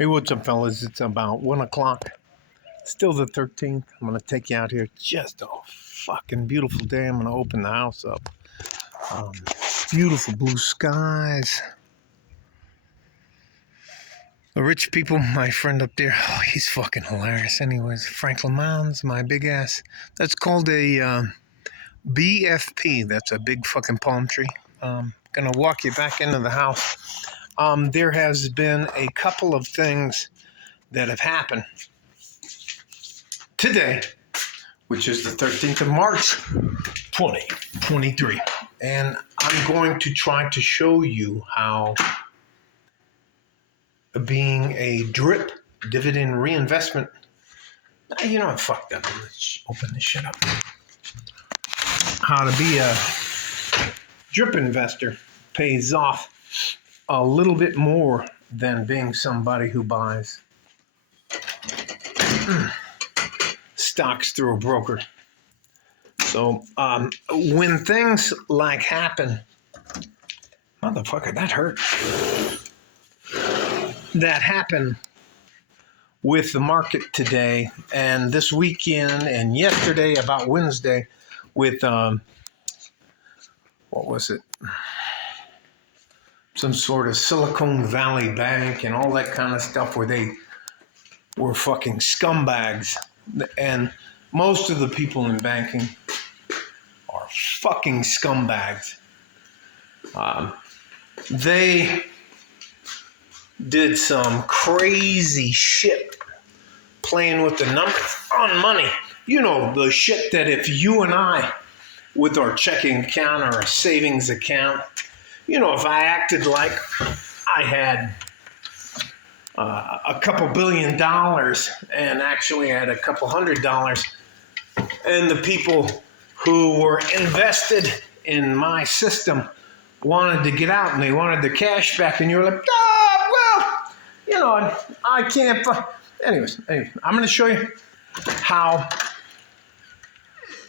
Hey, what's up, fellas? It's about 1 o'clock. Still the 13th. I'm going to take you out here. Just a fucking beautiful day. I'm going to open the house up. Um, Beautiful blue skies. The rich people, my friend up there, oh, he's fucking hilarious. Anyways, Franklin Mounds, my big ass. That's called a BFP. That's a big fucking palm tree. Gonna walk you back into the house. There has been a couple of things that have happened today, which is the 13th of March, 2023. And I'm going to try to show you how being a DRIP, dividend reinvestment, fuck that. Let's open this shit up. How to be a DRIP investor pays off a little bit more than being somebody who buys stocks through a broker. So when things like happen, motherfucker, that hurt. That happened with the market today and this weekend and yesterday, about Wednesday, with what was it? Some sort of Silicon Valley Bank and all that kind of stuff, where they were fucking scumbags. And most of the people in banking are fucking scumbags. They did some crazy shit playing with the numbers on money. You know, the shit that if you and I, with our checking account or a savings account, if I acted like I had a couple $1 billion and actually had a couple $100, and the people who were invested in my system wanted to get out and they wanted the cash back, and you're like, I can't. Anyways, I'm going to show you how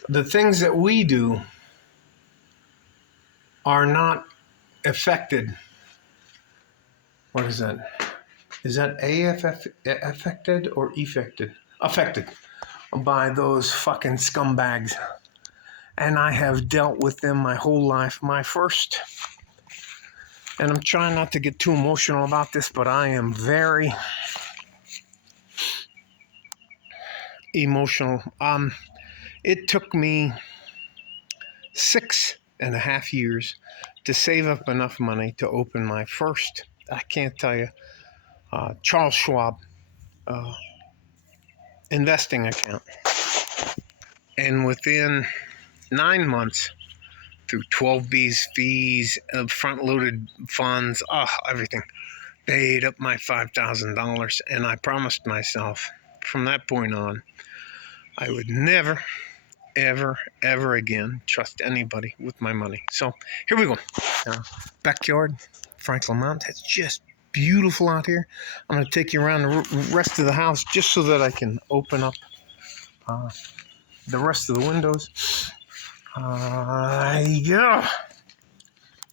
the things that we do are not affected. What is that? Is that affected or effected? Affected by those fucking scumbags. And I have dealt with them my whole life. And I'm trying not to get too emotional about this, but I am very emotional. It took me 6.5 years to save up enough money to open my first, I can't tell you, Charles Schwab investing account. And within 9 months, through 12B's fees, front-loaded funds, everything, they ate up my $5,000. And I promised myself from that point on, I would never, ever, ever again trust anybody with my money. So here we go. Backyard, Franklin Mountain. It's just beautiful out here. I'm going to take you around the rest of the house just so that I can open up the rest of the windows. Yeah.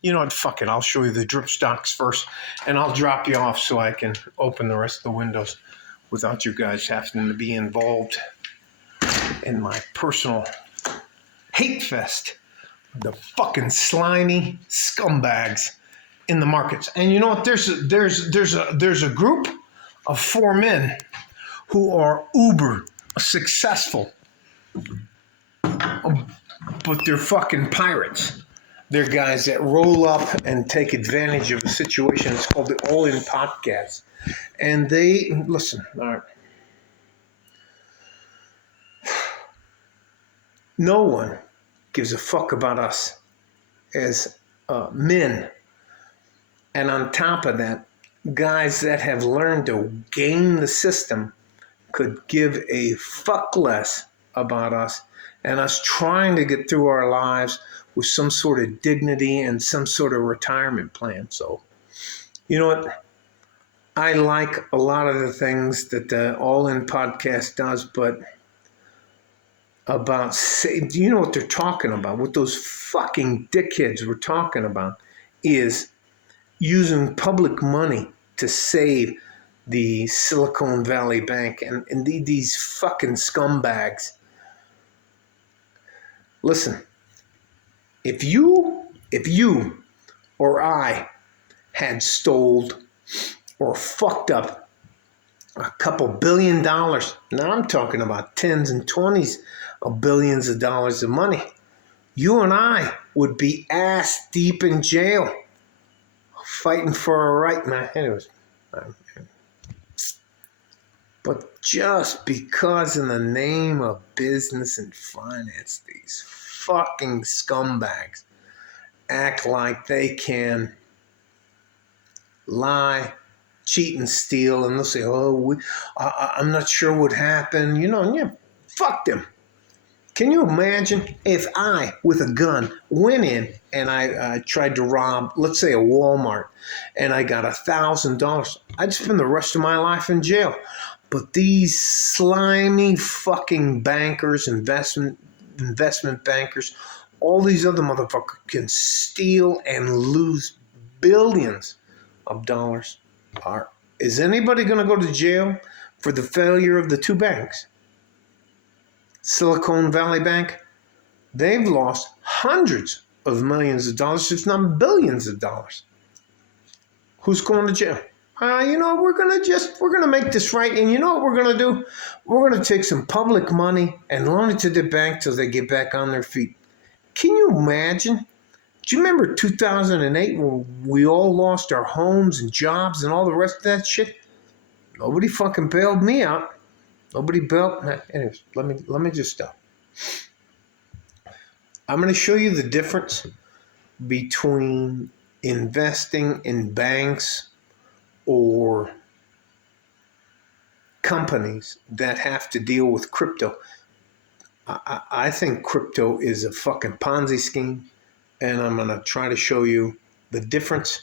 You know what? Fuck it. I'll show you the drip stocks first, and I'll drop you off so I can open the rest of the windows without you guys having to be involved in my personal hate fest. The fucking slimy scumbags in the markets. And you know what? There's a group of 4 men who are uber successful, but they're fucking pirates. They're guys that roll up and take advantage of a situation. It's called the All In Podcast. And they, listen, all right. No one gives a fuck about us as men. And on top of that, guys that have learned to game the system could give a fuck less about us and us trying to get through our lives with some sort of dignity and some sort of retirement plan. So, you know what? I like a lot of the things that the All In Podcast does, but do you know what they're talking about? What those fucking dickheads were talking about is using public money to save the Silicon Valley Bank, and these fucking scumbags. Listen, if you or I had stole or fucked up a couple $1 billion, now I'm talking about tens and twenties of billions of dollars of money, you and I would be ass deep in jail fighting for our right, man. Anyways, but just because in the name of business and finance, these fucking scumbags act like they can lie, cheat, and steal, and they'll say, "Oh, I'm not sure what happened." Yeah, fuck them. Can you imagine if I, with a gun, went in and I tried to rob, let's say, a Walmart, and I got $1,000? I'd spend the rest of my life in jail. But these slimy fucking bankers, investment bankers, all these other motherfuckers can steal and lose billions of dollars. Is anybody going to go to jail for the failure of the two banks? Silicon Valley Bank, they've lost hundreds of millions of dollars, if not billions of dollars. Who's going to jail? We're gonna make this right, and you know what we're gonna do? We're gonna take some public money and loan it to the bank till they get back on their feet. Can you imagine? Do you remember 2008 when we all lost our homes and jobs and all the rest of that shit? Nobody fucking bailed me out. Nobody bailed. Anyways, let me just stop. I'm gonna show you the difference between investing in banks or companies that have to deal with crypto. I think crypto is a fucking Ponzi scheme, and I'm going to try to show you the difference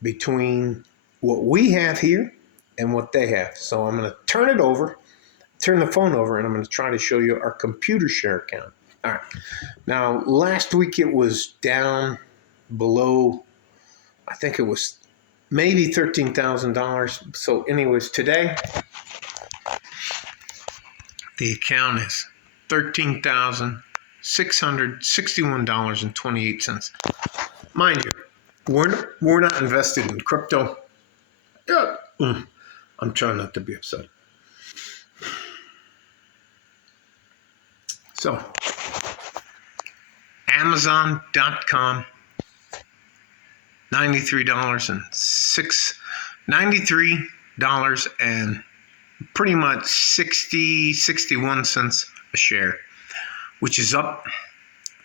between what we have here and what they have. So I'm going to turn the phone over, and I'm going to try to show you our computer share account. All right. Now, last week it was down below, I think it was maybe $13,000. So anyways, today the account is $13,661.28. Mind you, we're not invested in crypto. Yeah. I'm trying not to be upset. So, Amazon.com, $93 and pretty much 61 cents a share, which is up.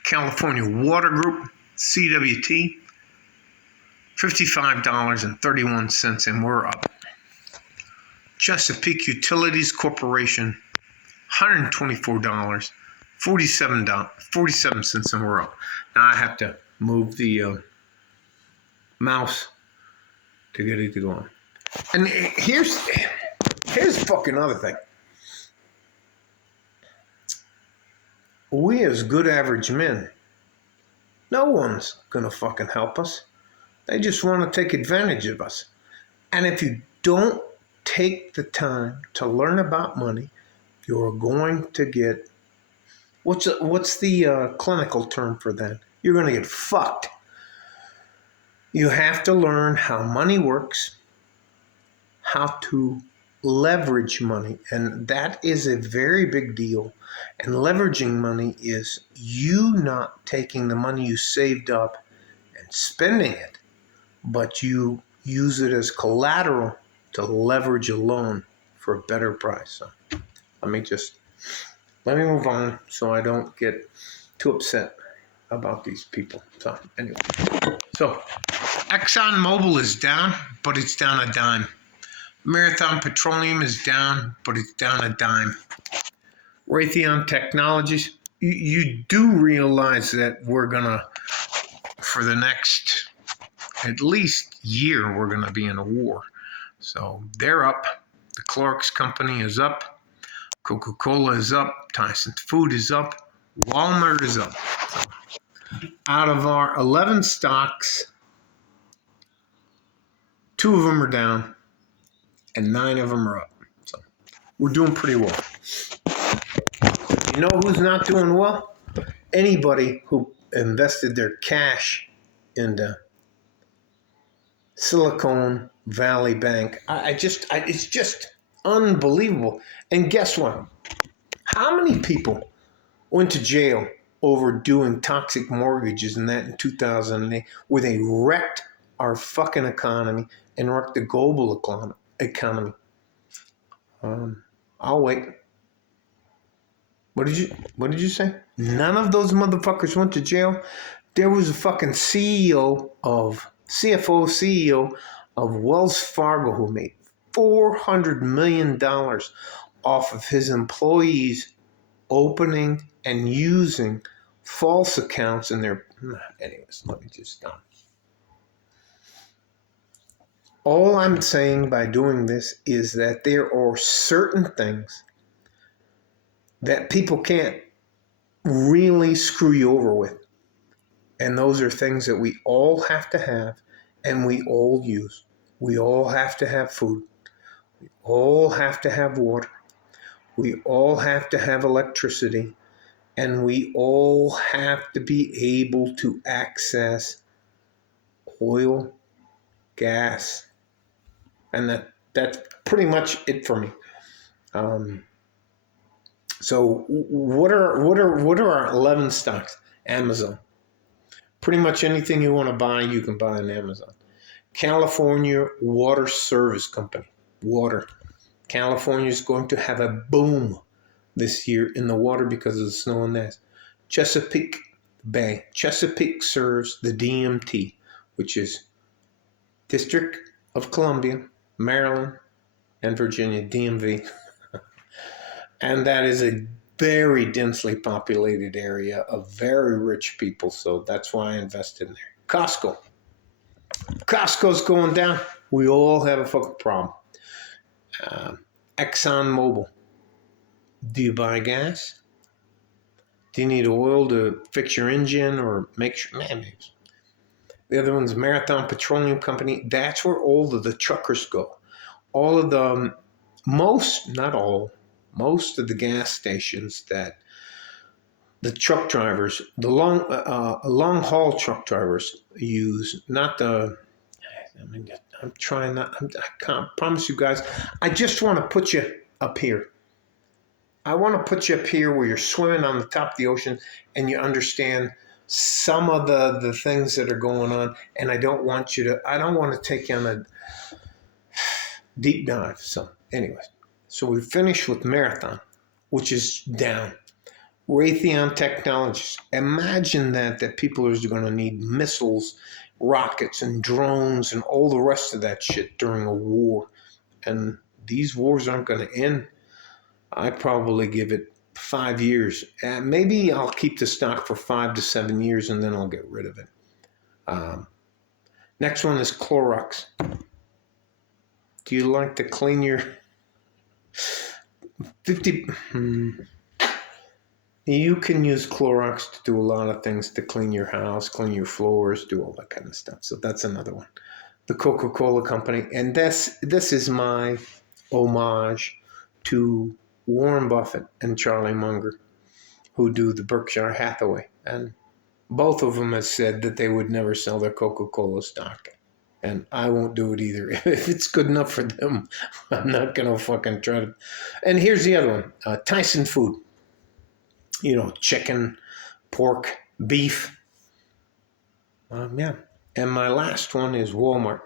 California Water Group, CWT, $55.31, and we're up. Chesapeake Utilities Corporation, $124.47, and we're up. Now I have to move the mouse to get it to go on. And here's the fucking other thing. We as good average men, no one's gonna fucking help us. They just want to take advantage of us. And if you don't take the time to learn about money, you're going to get, what's the clinical term for that? You're going to get fucked. You have to learn how money works, how to leverage money, and that is a very big deal. And leveraging money is you not taking the money you saved up and spending it, but you use it as collateral to leverage a loan for a better price. So let me move on so I don't get too upset about these people. So anyway, ExxonMobil is down, but it's down a dime. Marathon Petroleum is down, but it's down a dime. Raytheon Technologies, you do realize that we're gonna, for the next at least year, we're gonna be in a war. So they're up. The Clorox company is up. Coca-Cola is up. Tyson Food is up. Walmart is up. So out of our 11 stocks, 2 of them are down. and 9 of them are up. So we're doing pretty well. You know who's not doing well? Anybody who invested their cash in the Silicon Valley Bank. It's just unbelievable. And guess what? How many people went to jail over doing toxic mortgages and that in 2008, where they wrecked our fucking economy and wrecked the global economy? I'll wait. What did you say? None of those motherfuckers went to jail. There was a fucking CFO of Wells Fargo who made $400 million off of his employees opening and using false accounts in their... Anyways, let me just stop. All I'm saying by doing this is that there are certain things that people can't really screw you over with. And those are things that we all have to have and we all use. We all have to have food. We all have to have water. We all have to have electricity. And we all have to be able to access oil, gas. And that's pretty much it for me. So what are our 11 stocks? Amazon. Pretty much anything you want to buy, you can buy on Amazon. California Water Service Company. Water. California is going to have a boom this year in the water because of the snow and ice. Chesapeake Bay. Chesapeake serves the DMT, which is District of Columbia, Maryland, and Virginia, DMV. And that is a very densely populated area of very rich people, so that's why I invested in there. Costco. Costco's going down. We all have a fucking problem. ExxonMobil. Do you buy gas? Do you need oil to fix your engine or make sure? Man, the other one's Marathon Petroleum Company. That's where all of the truckers go. All of the, not all, most of the gas stations that the truck drivers, the long haul truck drivers use, not the, I can't promise you guys, I just want to put you up here. I want to put you up here where you're swimming on the top of the ocean and you understand some of the things that are going on. And I don't want to take you on a deep dive. So anyways, so we finished with Marathon, which is down. Raytheon Technologies. Imagine that people are going to need missiles, rockets, and drones and all the rest of that shit during a war. And these wars aren't going to end. I probably give it 5 years. Maybe I'll keep the stock for 5 to 7 years and then I'll get rid of it. Next one is Clorox. Do you like to clean your 50? You can use Clorox to do a lot of things, to clean your house, clean your floors, do all that kind of stuff. So that's another one. The Coca-Cola Company. And this is my homage to Warren Buffett and Charlie Munger, who do the Berkshire Hathaway. And both of them have said that they would never sell their Coca-Cola stock. And I won't do it either. If it's good enough for them, I'm not going to fucking try to. And here's the other one. Tyson Food. You know, chicken, pork, beef. Yeah. And my last one is Walmart.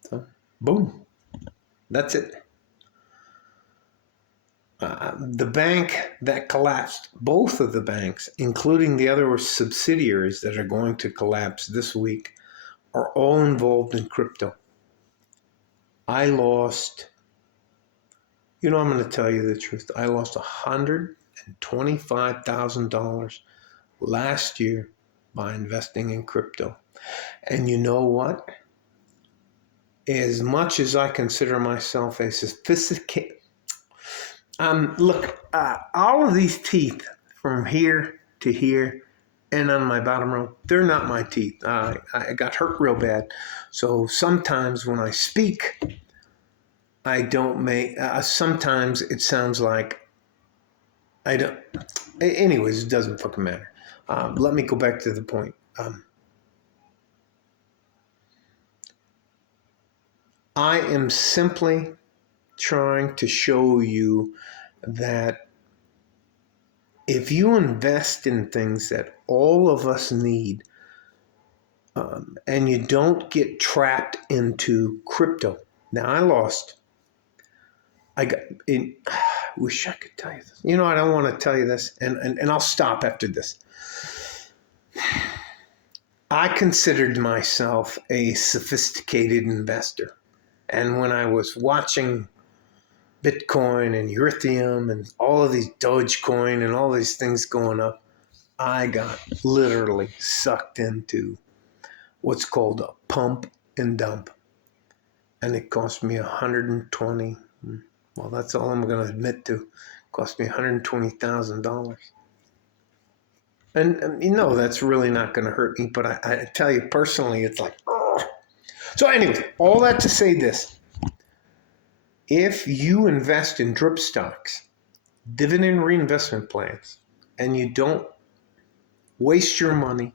So, boom. That's it. The bank that collapsed, both of the banks, including the other subsidiaries that are going to collapse this week, are all involved in crypto. I lost, I'm going to tell you the truth. I lost $125,000 last year by investing in crypto. And you know what? As much as I consider myself a sophisticated, all of these teeth from here to here and on my bottom row, they're not my teeth. I got hurt real bad. So sometimes when I speak, I don't make. Sometimes it sounds like I don't. Anyways, it doesn't fucking matter. Let me go back to the point. I am simply trying to show you that if you invest in things that all of us need, and you don't get trapped into crypto. Now, I got, in, wish I could tell you this. You know, I don't want to tell you this, and I'll stop after this. I considered myself a sophisticated investor. And when I was watching Bitcoin and Ethereum and all of these Dogecoin and all these things going up, I got literally sucked into what's called a pump and dump. And it cost me 120. Well, that's all I'm going to admit to. It cost me $120,000. And you know that's really not going to hurt me, but I tell you personally, it's like, oh. So anyway, all that to say this. If you invest in drip stocks, dividend reinvestment plans, and you don't waste your money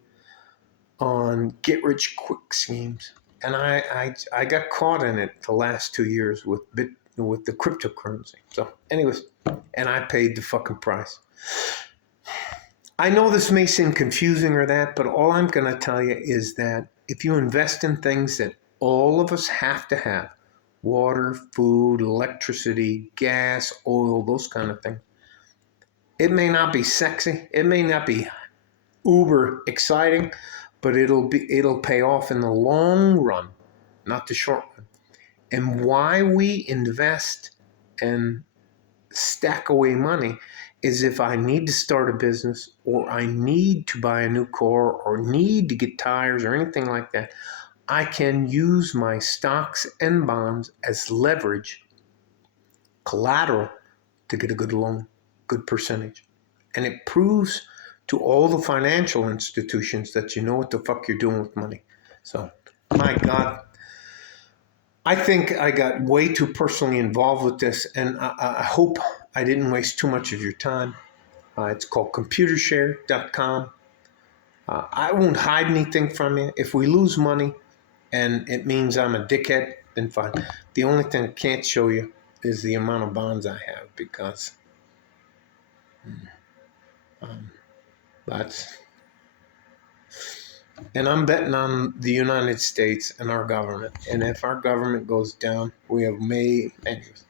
on get-rich-quick schemes, and I got caught in it the last 2 years with the cryptocurrency. So anyways, and I paid the fucking price. I know this may seem confusing or that, but all I'm going to tell you is that if you invest in things that all of us have to have, water, food, electricity, gas, oil, those kind of things, it may not be sexy, it may not be uber exciting, but it'll pay off in the long run, not the short run. And why we invest and stack away money is if I need to start a business or I need to buy a new car or need to get tires or anything like that, I can use my stocks and bonds as leverage, collateral, to get a good loan, good percentage. And it proves to all the financial institutions that you know what the fuck you're doing with money. So, my God, I think I got way too personally involved with this, and I hope I didn't waste too much of your time. It's called computershare.com. I won't hide anything from you. If we lose money and it means I'm a dickhead, then fine. The only thing I can't show you is the amount of bonds I have, because that's... And I'm betting on the United States and our government. And if our government goes down, we have made... Anyways,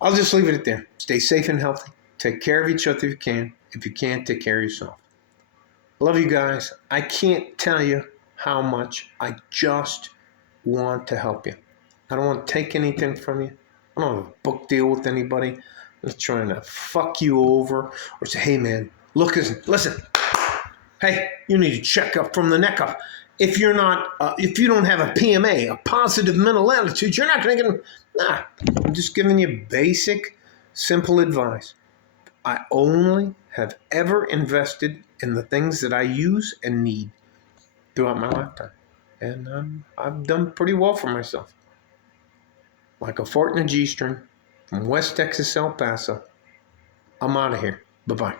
I'll just leave it at there. Stay safe and healthy. Take care of each other if you can. If you can't, take care of yourself. Love you guys. I can't tell you how much I just want to help you. I don't want to take anything from you. I don't have a book deal with anybody. I'm just trying to fuck you over or say, hey man, look, listen. Hey, you need to check up from the neck up. If you're not, if you don't have a PMA, a positive mental attitude, you're not going to get. Nah, I'm just giving you basic, simple advice. I only have ever invested in the things that I use and need throughout my lifetime, and I've done pretty well for myself. Like a fart in a G-string from West Texas, El Paso. I'm out of here. Bye-bye.